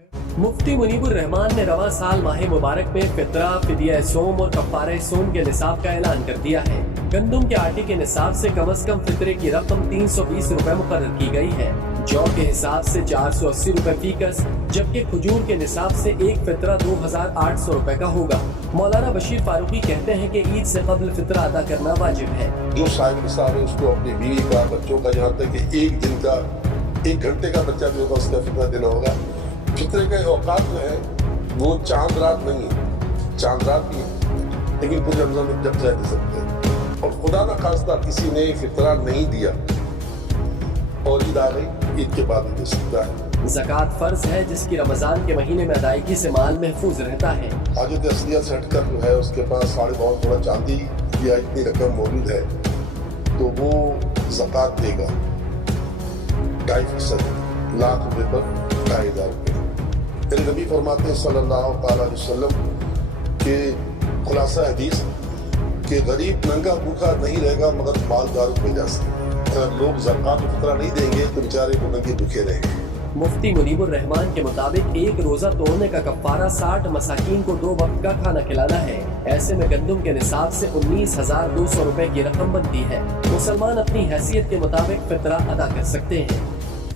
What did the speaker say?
मुफ्ती मुनीबुर रहमान ने रवा साल माह मुबारक में फितरा, फिदिया सोम और कफ़ारे सोम के निसाब का ऐलान कर दिया है। गंदुम के आटे के निसाब से कम फितरे की रकम 320 रुपए मुकर्रर की गई है। जौ के हिसाब से 480 रुपए फीकस, जबकि खजूर के निसाब से एक फितरा 2800 रुपए का होगा। मौलाना बशीर फारूकी कहते हैं कि ईद से कबल फितरा अदा करना वाजिब है। जो साहिब निसाब है उसको अपनी बीवी का, बच्चों का, यहाँ तक कि एक दिन का, 1 घंटे का बच्चा भी होगा उसका फितरा देना होगा। फितरे के औकात जो है वो चांद रात नहीं है, चांद रात भी है, लेकिन पूरे रमजान में जब चाहे दे सकते हैं। और खुदा न खास्ता किसी ने फितरा नहीं दिया और ईद आ गई, ईद के बाद दे सकता है। ज़कात फर्ज है जिसकी रमजान के महीने में अदायगी से माल महफूज रहता है। हाजत असलियत से हटकर जो है उसके पास साढ़े बहुत थोड़ा चांदी या इतनी रकम मौजूद है तो वो ज़कात देगा 2.5% लाख रुपए पर 2,500 रुपये। नबी फरमाते हैं सल्लल्लाहु अलैहि वसल्लम के खुलासा हदीस कि गरीब नंगा भूखा नहीं रहेगा मगर मालदार को मिल जाए। अगर लोग ज़कात और फितरा नहीं देंगे तो बेचारे वो नंगे भूखे रहेंगे। मुफ्ती मुनीबुर रहमान के मुताबिक एक रोजा तोड़ने का कफ़ारा 60 मसाकीन को 2 वक्त का खाना खिलाना है। ऐसे में गंदुम के निसाब से 19,200 रुपए की रकम बनती है। मुसलमान अपनी हैसियत के मुताबिक फितरा अदा कर सकते हैं।